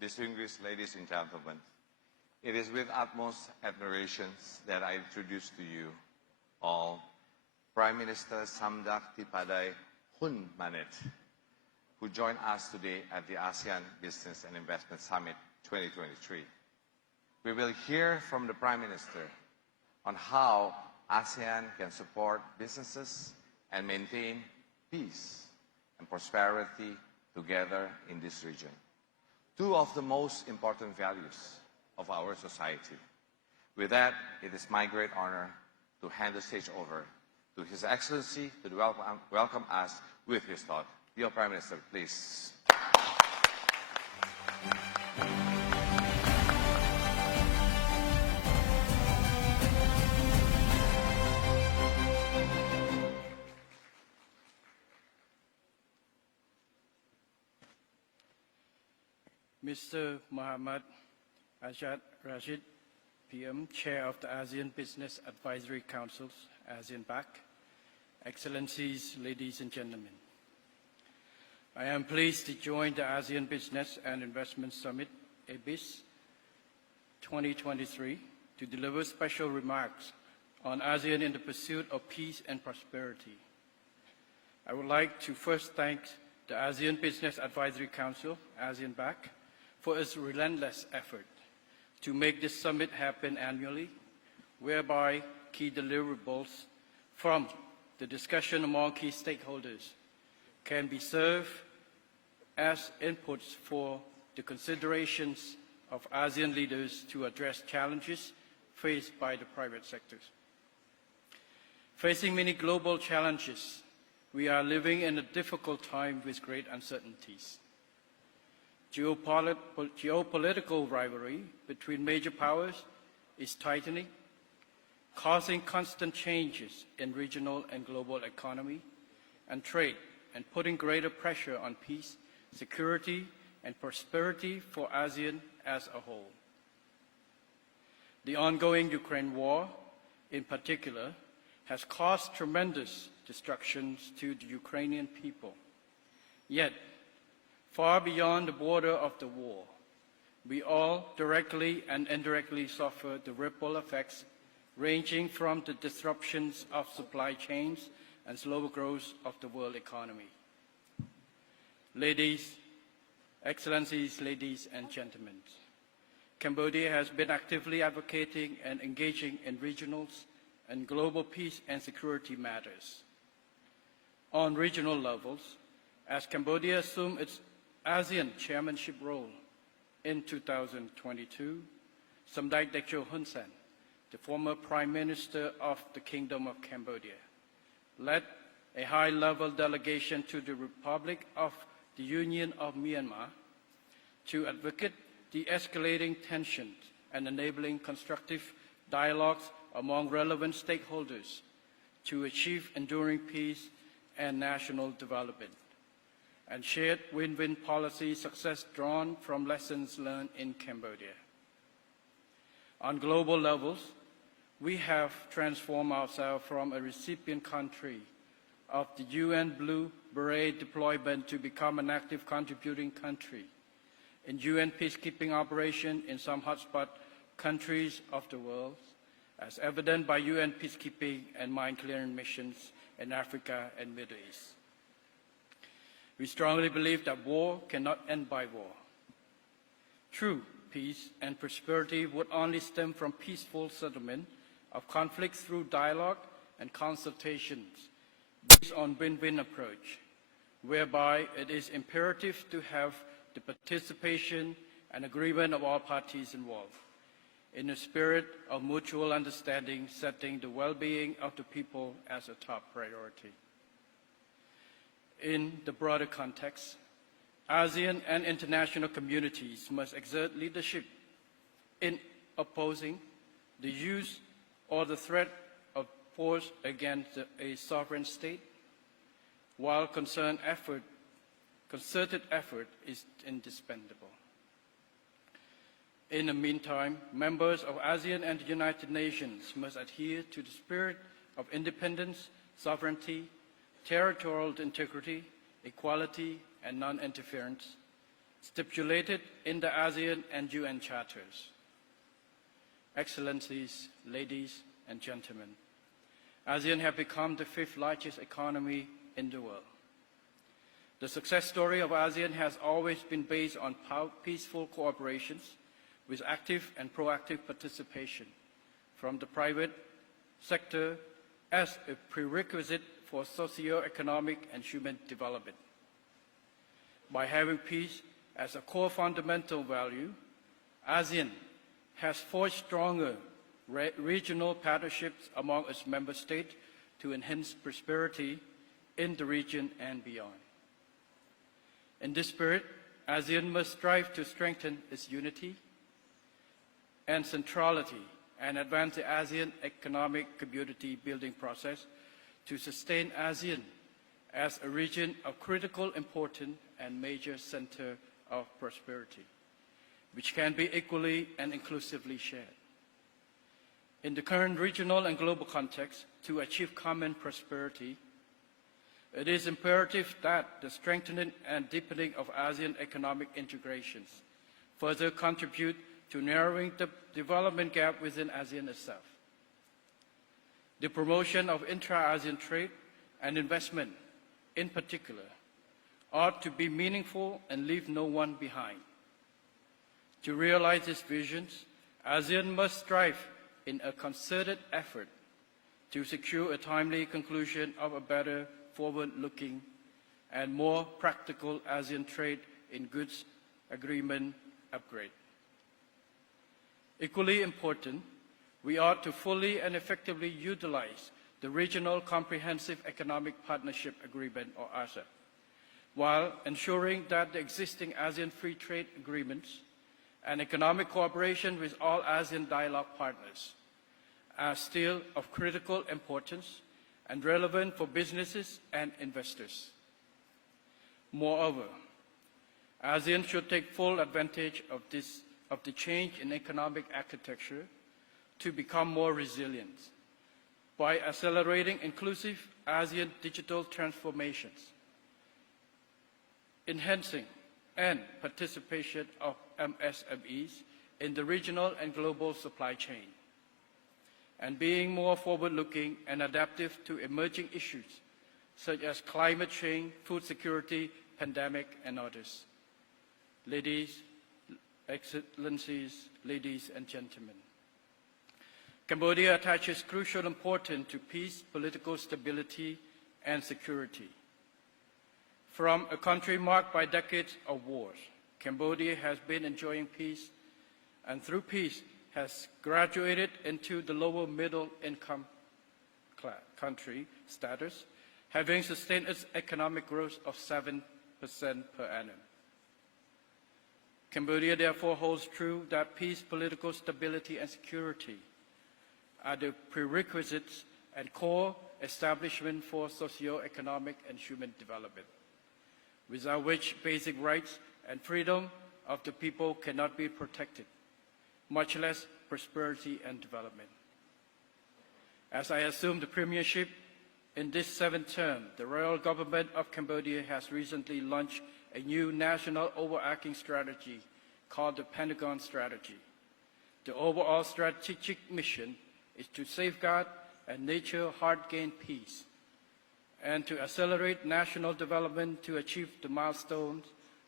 distinguished ladies and gentlemen, it is with utmost admiration that I introduce to you all Prime Minister Samdak Tipadai Hun Manet, who joined us today at the ASEAN Business and Investment Summit 2023. We will hear from the Prime Minister on how ASEAN can support businesses and maintain peace and prosperity together in this region, two of the most important values of our society. With that, it is my great honor to hand the stage over to His Excellency to welcome us with his thought. Dear Prime Minister, please. Mr. Muhammad Ajad Rashid, PM, Chair of the ASEAN Business Advisory Council's ASEAN BAC, Excellencies, ladies and gentlemen. I am pleased to join the ASEAN Business and Investment Summit, ABIS 2023, to deliver special remarks on ASEAN in the pursuit of peace and prosperity. I would like to first thank the ASEAN Business Advisory Council, ASEAN BAC, for its relentless effort to make this summit happen annually, whereby key deliverables from the discussion among key stakeholders can be served as inputs for the considerations of ASEAN leaders to address challenges faced by the private sectors. Facing many global challenges, we are living in a difficult time with great uncertainties. Geopolitical rivalry between major powers is tightening, causing constant changes in regional and global economy and trade, and putting greater pressure on peace, security, and prosperity for ASEAN as a whole. The ongoing Ukraine war, in particular, has caused tremendous destructions to the Ukrainian people. Yet, far beyond the border of the war, we all directly and indirectly suffer the ripple effects ranging from the disruptions of supply chains and slower growth of the world economy. Excellencies, ladies and gentlemen, Cambodia has been actively advocating and engaging in regional and global peace and security matters. On regional levels, as Cambodia assumed its ASEAN chairmanship role in 2022, Samdech Techo Hun Sen, the former Prime Minister of the Kingdom of Cambodia, led a high-level delegation to the Republic of the Union of Myanmar to advocate the escalating tensions and enabling constructive dialogues among relevant stakeholders to achieve enduring peace and national development, and shared win-win policy success drawn from lessons learned in Cambodia. On global levels, we have transformed ourselves from a recipient country of the UN Blue Beret deployment to become an active contributing country in UN peacekeeping operation in some hotspot countries of the world, as evident by UN peacekeeping and mine clearing missions in Africa and Middle East. We strongly believe that war cannot end by war. True peace and prosperity would only stem from peaceful settlement of conflicts through dialogue and consultations based on win-win approach, whereby it is imperative to have the participation and agreement of all parties involved, in a spirit of mutual understanding, setting the well-being of the people as a top priority. In the broader context, ASEAN and international communities must exert leadership in opposing the use or the threat of force against a sovereign state, while concerted effort is indispensable. In the meantime, members of ASEAN and the United Nations must adhere to the spirit of independence, sovereignty, territorial integrity, equality, and non-interference, stipulated in the ASEAN and UN charters. Excellencies, ladies and gentlemen, ASEAN has become the 5th largest economy in the world. The success story of ASEAN has always been based on peaceful cooperations with active and proactive participation from the private sector as a prerequisite for socio-economic and human development. By having peace as a core fundamental value, ASEAN has forged stronger regional partnerships among its member states to enhance prosperity in the region and beyond. In this spirit, ASEAN must strive to strengthen its unity and centrality and advance the ASEAN economic community building process to sustain ASEAN as a region of critical importance and major center of prosperity, which can be equally and inclusively shared. In the current regional and global context, to achieve common prosperity, it is imperative that the strengthening and deepening of ASEAN economic integrations further contribute to narrowing the development gap within ASEAN itself. The promotion of intra-ASEAN trade and investment, in particular, ought to be meaningful and leave no one behind. To realize these visions, ASEAN must strive in a concerted effort to secure a timely conclusion of a better forward-looking and more practical ASEAN trade in goods agreement upgrade. Equally important, we ought to fully and effectively utilize the Regional Comprehensive Economic Partnership Agreement, or RCEP, while ensuring that the existing ASEAN Free Trade Agreements and economic cooperation with all ASEAN dialogue partners are still of critical importance and relevant for businesses and investors. Moreover, ASEAN should take full advantage of the change in economic architecture to become more resilient by accelerating inclusive ASEAN digital transformations, enhancing and participation of MSMEs in the regional and global supply chain, and being more forward-looking and adaptive to emerging issues such as climate change, food security, pandemic, and others. Ladies, Excellencies, ladies and gentlemen, Cambodia attaches crucial importance to peace, political stability, and security. From a country marked by decades of wars, Cambodia has been enjoying peace, and through peace has graduated into the lower middle income country status, having sustained its economic growth of 7% per annum. Cambodia therefore holds true that peace, political stability, and security are the prerequisites and core establishment for socio-economic and human development, without which basic rights and freedom of the people cannot be protected, much less prosperity and development. As I assume the premiership in this 7th term, the Royal Government of Cambodia has recently launched a new national overarching strategy called the Pentagon Strategy. The overall strategic mission is to safeguard and nurture hard-gained peace and to accelerate national development to achieve the milestones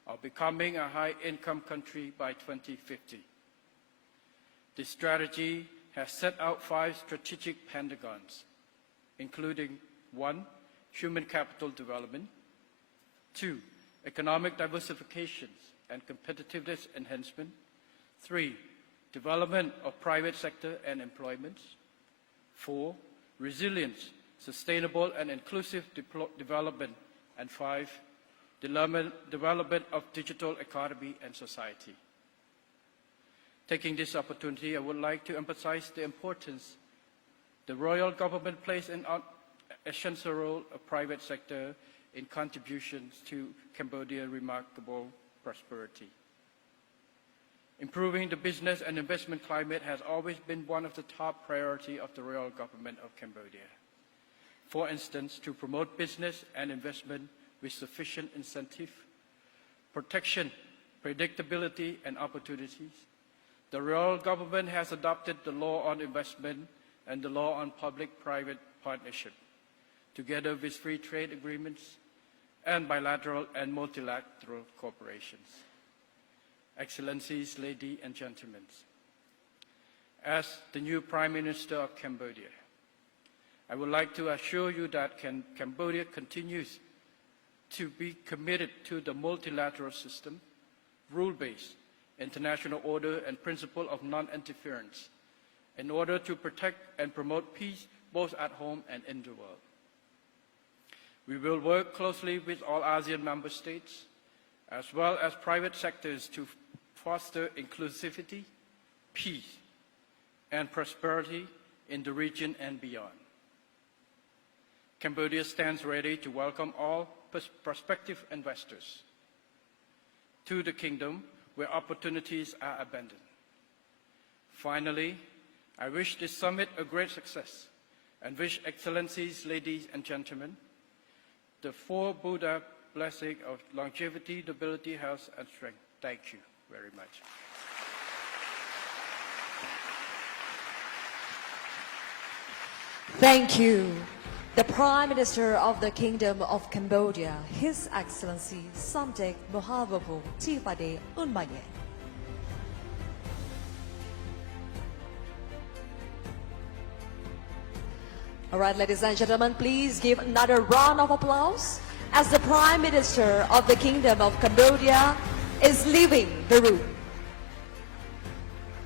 of becoming a high-income country by 2050. This strategy has set out 5 strategic pentagons, including 1. Human capital development, 2. Economic diversification and competitiveness enhancement, 3. Development of private sector and employment, 4. Resilience, sustainable and inclusive development, and 5. Development of digital economy and society. Taking this opportunity, I would like to emphasize the importance the Royal Government plays an essential role of private sector in contributions to Cambodia's remarkable prosperity. Improving the business and investment climate has always been one of the top priorities of the Royal Government of Cambodia. For instance, to promote business and investment with sufficient incentive, protection predictability, and opportunities, the royal government has adopted the law on investment and the law on public-private partnership, together with free trade agreements and bilateral and multilateral cooperations. Excellencies, ladies and gentlemen, as the new Prime Minister of Cambodia, I would like to assure you that Cambodia continues to be committed to the multilateral system, rule-based, international order and principle of non-interference in order to protect and promote peace both at home and in the world. We will work closely with all ASEAN member states as well as private sectors to foster inclusivity, peace, and prosperity in the region and beyond. Cambodia stands ready to welcome all prospective investors to the kingdom where opportunities are abundant. Finally, I wish this summit a great success and wish Excellencies, ladies and gentlemen, the four Buddha blessing of longevity, nobility, health, and strength. Thank you very much. Thank you. The Prime Minister of the Kingdom of Cambodia, His Excellency Samdech Mahababu Tipade Unmanye. All right, ladies and gentlemen, please give another round of applause as the Prime Minister of the Kingdom of Cambodia is leaving the room.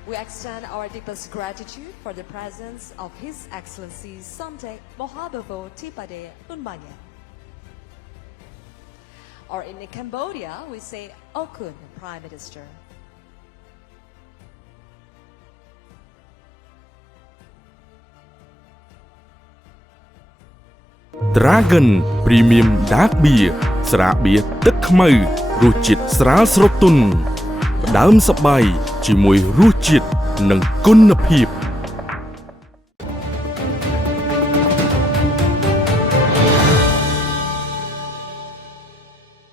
We extend our deepest gratitude for the presence of His Excellency Samdech Mahababu Tipade Unmanye. Or in Cambodia, we say Okun, Prime Minister. Dragon Premium Dark Beer ស្រាបៀរទឹកខ្មៅរសជាតិស្រាលស្រទន់ផ្ដើមសប្បាយជាមួយរសជាតិនិងគុណភាព